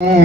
Ah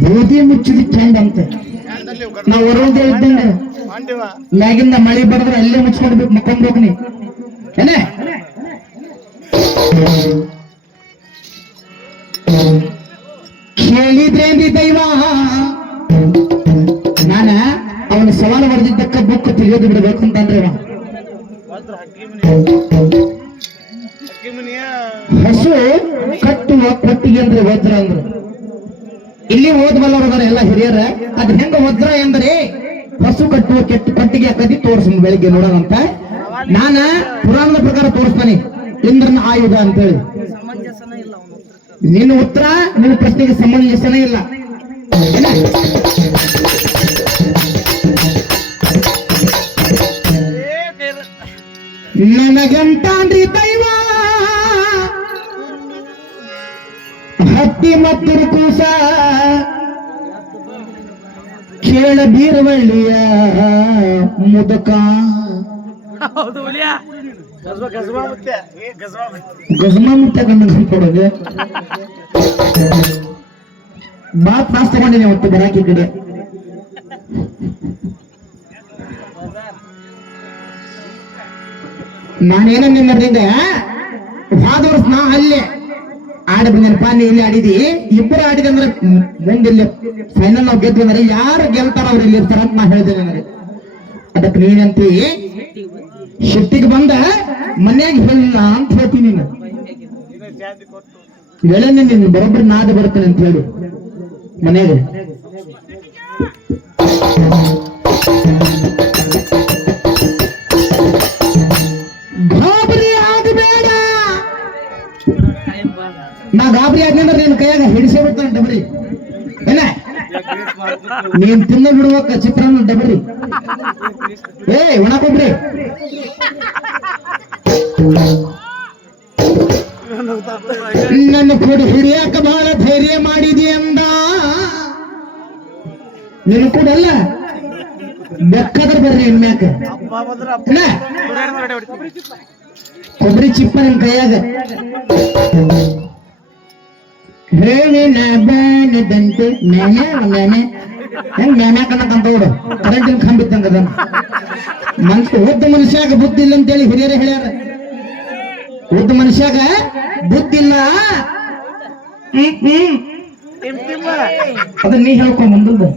ಬೂದಿ ಮುಚ್ಚಿದ ಚಂದ ಅಂತ. ನಾವು ಹೊರಗೆ ಇದ್ದಂಗ ಮ್ಯಾಗಿಂದ ಮಳಿ ಬಡದ್ರೆ ಅಲ್ಲೇ ಮುಚ್ಕೊಂಡ್ಬೇಕು ಮಕ್ಕೊಂಡ್ಬೇಕು ಹೋಗ್ನಿ. ಏನೇ? ಕೇಳಿದ್ರೇನ್ರಿ ದೈವ. ನಾನ ಅವನ ಸವಾಲು ಬರೆದಿದ್ದಕ್ಕ ಬುಕ್ ತಿಳಿಯೋದು ಬಿಡಬೇಕು ಅಂತಂದ್ರೆ. ಹಸು ಕಟ್ಟುವ ಕೊಟ್ಟಿಗೆ ಅಂದ್ರೆ ವಜ್ರ ಅಂದ್ರು. ಇಲ್ಲಿ ಓದ್ಬಲ್ಲವರ ಎಲ್ಲ ಹಿರಿಯರ. ಅದ್ ಹೆಂಗ ವಜ್ರ ಎಂದರೆ ಹಸು ಕಟ್ಟುವ ಕೆಟ್ಟ ಕಟ್ಟಿಗೆ ಕದಿ ತೋರ್ಸ ಬೆಳಿಗ್ಗೆ ನೋಡೋಣಂತ. ನಾನ ಪುರಾಣದ ಪ್ರಕಾರ ತೋರಿಸ್ತಾನೆ. ಇಂದ್ರನ ಆಯುಧ ಅಂತೇಳಿ. ನಿನ್ನ ಉತ್ತರ ನಿನ್ನ ಪ್ರಶ್ನೆಗೆ ಸಂಬಂಧಿಸನೇ ಇಲ್ಲ. ನನಗಂತಾನ್ರಿ ದೈವ? ಹತ್ತಿ ಮತ್ತು ಕೂಸ. ಕೇಳ ಬೀರವಳ್ಳಿಯ ಮುದಕ. ಗಜ್ವಾ ಮುತ್ತೆ ಗಜಮ ಗಂಡ ಕೊಡೋದು. ಬಾ ತ್ರಾಸ್ ತಗೊಂಡಿನಿ ಅವತ್ತು ಬರಾಕಿ ಕಡೆ. ನಾನೇನ ನಿಮ್ಮದ್ರಿಂದ ಹೋದ ವರ್ಷ ನಾ ಅಲ್ಲೇ. ಆಡಿ ಬಂದೇನಪ್ಪ ನೀ ಇಲ್ಲಿ ಆಡಿದಿ? ಇಬ್ಬರು ಆಡಿದಂದ್ರೆ ಮುಂದಿಲ್ಲ ಫೈನಲ್ ನಾವು ಗೆದ್ದು ಅಂದ್ರೆ ಯಾರು ಗೆಲ್ತಾರ ಅವ್ರು ಇಲ್ಲಿ ಇರ್ತಾರ ಅಂತ ನಾ ಹೇಳ್ತೇನೆ ನನಗೆ. ಅದಕ್ಕೆ ನೀನಂತಿ ಶಿಫ್ಟಿಗೆ ಬಂದ, ಮನ್ಯಾಗ ಹೇಳಿಲ್ಲ ಅಂತ ಹೇಳ್ತೀನಿ ನೀನು. ಹೇಳೇನೆ ನೀನು, ಬರೋಬ್ಬರಿ ನಾದ ಬರ್ತೇನೆ ಅಂತ ಹೇಳಿ. ಮನ್ಯಾಗ ನೀನ್ ತಿನ್ನ ಬಿಡ್ಬೇಕ ಚಿತ್ರಾನ್ನ ಡಬರಿ ಏ, ಒಣ ಕೊಬ್ರಿ. ನನ್ನ ಕೊಡು ಹಿಡಿಯಾಕ ಬಹಳ ಧೈರ್ಯ ಮಾಡಿದಿ ಅಂದ. ನಿನ್ನ ಕೂಡಲ್ಲ. ಮೆಕ್ಕದ್ರ ಬರ್ರಿ ಇನ್ಮ್ಯಾಕ ಕೊಬ್ಬರಿ ಚಿಪ್ಪ ನಿನ್ ಕೈಯಾಗ. ಹೇಳಿನ ಬೇನದಂತೆ ನೆನೆ ನೆನೆ ಹೆಂಗ್ ನೆನ್ಯಾಕನ್ನಕಂತ ನೋಡು. ಕರೆಂಟಿನ ಕಂಬ ಇದ್ದಂಗ ಅದನ್ನ ಮನ್ಸ್ ಉದ್ದ ಮನುಷ್ಯಾಗ ಬುದ್ಧಿ ಇಲ್ಲ ಅಂತೇಳಿ ಹಿರಿಯರು ಹೇಳ್ಯಾರ. ಒದ್ದ ಮನುಷ್ಯಾಗ ಬುದ್ಧಿ ಇಲ್ಲ. ಅದನ್ನ ನೀ ಹೇಳ್ಕೊ ಮುಂದದ್ದು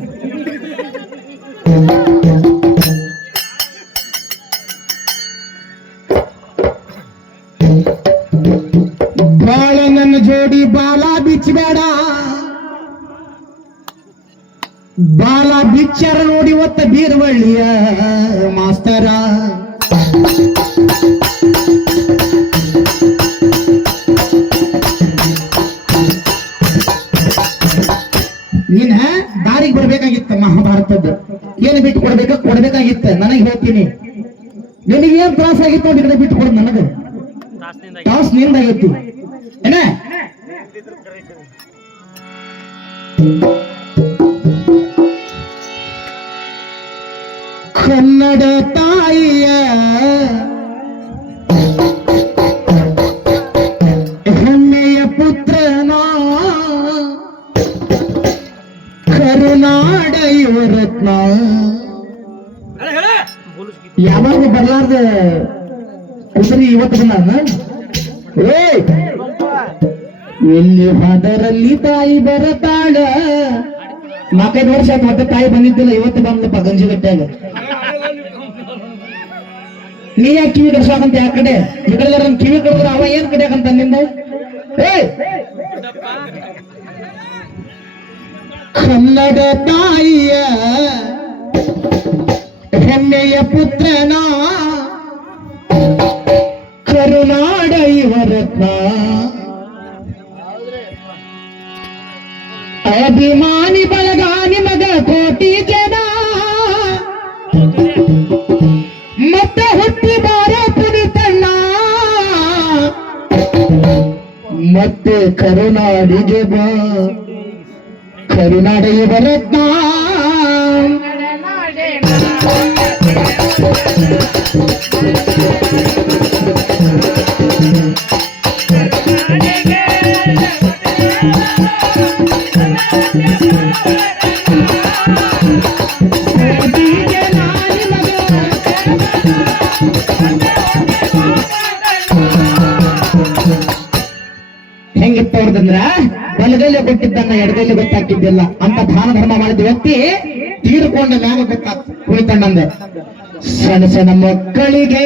ಬಾಳ ನನ್ನ ಜೋಡಿ ಬಾಲ ಬಿಚ್ಚಬೇಡ. ಬಿಚ್ಚರ ನೋಡಿ ಒತ್ತ ಬೀರವಳ್ಳಿಯ ಮಾಸ್ತರ. ನೀನ ದಾರಿಗೆ ಬರ್ಬೇಕಾಗಿತ್ತ ಮಹಾಭಾರತದ ಏನು ಬಿಟ್ಟು ಕೊಡ್ಬೇಕ? ಕೊಡ್ಬೇಕಾಗಿತ್ತ. ನನಗೆ ಹೇಳ್ತೀನಿ. ನಿನಗೆ ಏನ್ ತ್ರಾಸ ಆಗಿತ್ತು ನೋಡಿ ಕಡೆ ಬಿಟ್ಟು ಕೊಡು ನನಗೆ. ತ್ರಾಸ ನಿಂದಾಗಿತ್ತು ಏನ? ಕನ್ನಡ ತಾಯಿಯ ಹೆಮ್ಮೆಯ ಪುತ್ರನ? ಕರುನಾಡ ಯುವರತ್ನ ಯಾವಾಗ ಬರ್ಲಾರ್ದ ಕುದುರೆ ಇವತ್ತು ನಾನು ಏ! ಎಲ್ಲಿ ಹೋದರಲ್ಲಿ ತಾಯಿ ಬರತಾಳ? ನಾಲ್ಕೈದು ವರ್ಷ ಮತ್ತೆ ತಾಯಿ ಬಂದಿದ್ದಿಲ್ಲ ಇವತ್ತು ಬಂದಪ್ಪ ಗಂಜಿ ಗಟ್ಟಾಗ ನೀ ಯಾಕೆ ಕಿವಿ ಕಡ್ಸಾಕಂತ ಯಾವ ಕಡೆ? ಈ ನಮ್ ಕಿವಿ ಕಡಿದ್ರ ಅವ ಏನ್ ಕಡಿಯಾಕಂತ ನಿಂದ? ಕನ್ನಡ ತಾಯಿಯ ಹೆಮ್ಮೆಯ ಪುತ್ರನ ಕರುನಾಡ ಇವರತ್ನ ಅಭಿಮಾನಿ ಬಳಗಾನಿ ಮಗ ಕೋಟಿಗೆ ಮತ್ತೆ ಕರುನಾಡಿಗೆ ಬಾ. ಕರುನಾಡಿಗೆ ಬರತ್ನ ಹೆಂಗಿತ್ತು ಕೊಟ್ಟಿದ್ದನ್ನ ಗೊತ್ತಾಗಿದ್ದಿಲ್ಲ ಅಂತ ದಾನ ಧರ್ಮ ಮಾಡಿದ ವ್ಯಕ್ತಿ ತೀರ್ಕೊಂಡ ಮ್ಯಾಗ ಗೊತ್ತಾತ್ ಕುಳಿತಣ್ಣಂದೆ ಸಣ್ಣ ಸಣ್ಣ ಮಕ್ಕಳಿಗೆ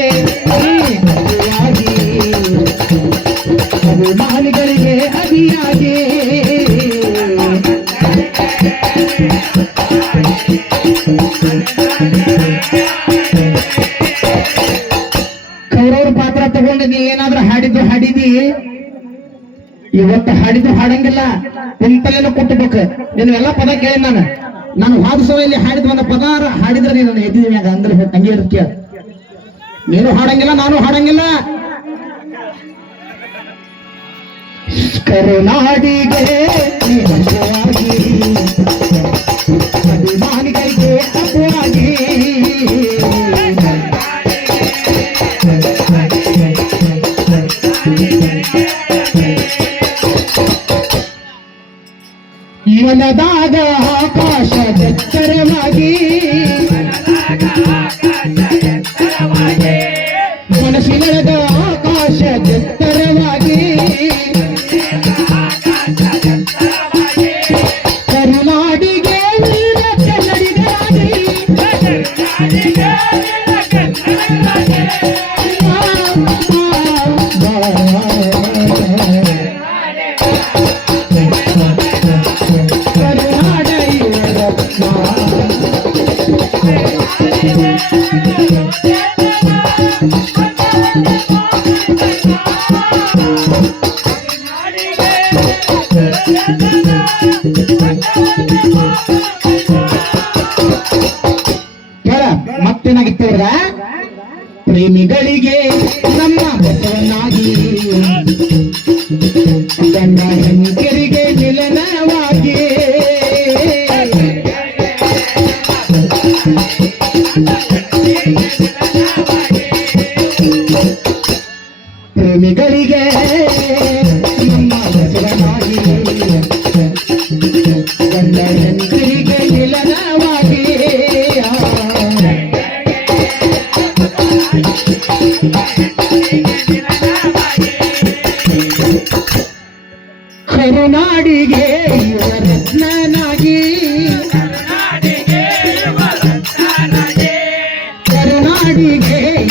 ಅಭಿಮಾನಿಗಳಿಗೆ ಅದಿಯಾಗಿ ಕೌರವ್ರ ಇವತ್ತು ಹಾಡಿದ್ರು ಹಾಡಂಗಿಲ್ಲ. ಕುಂತಲೇನು ಕೊಟ್ಟಬೇಕು ನೀನು ಎಲ್ಲ ಪದ ಕೇಳಿ ನಾನು. ನಾನು ವಾದಸಭೆಯಲ್ಲಿ ಹಾಡಿದ ಒಂದು ಪದಾರ ಹಾಡಿದ್ರೆ ನೀನು ಎದ್ದಿದ್ದೀನಿ ಮ್ಯಾಗ ಅಂದ್ರೆ ಹಂಗೆ ಇರ್ತೀಯ ನೀನು ಹಾಡಂಗಿಲ್ಲ, ನಾನು ಹಾಡಂಗಿಲ್ಲ. ಕರುನಾಡಿಗೆ ನೀ ಮನದಾಗ ಆಕಾಶ ಎತ್ತರವಾಗಿ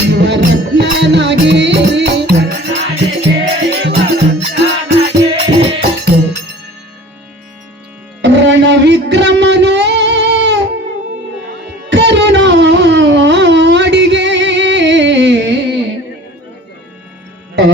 ಯುವ ರತ್ನನಾಗಿ ರಣ ವಿಕ್ರಮನು ಕರುನಾಡಿಗೆ ಆ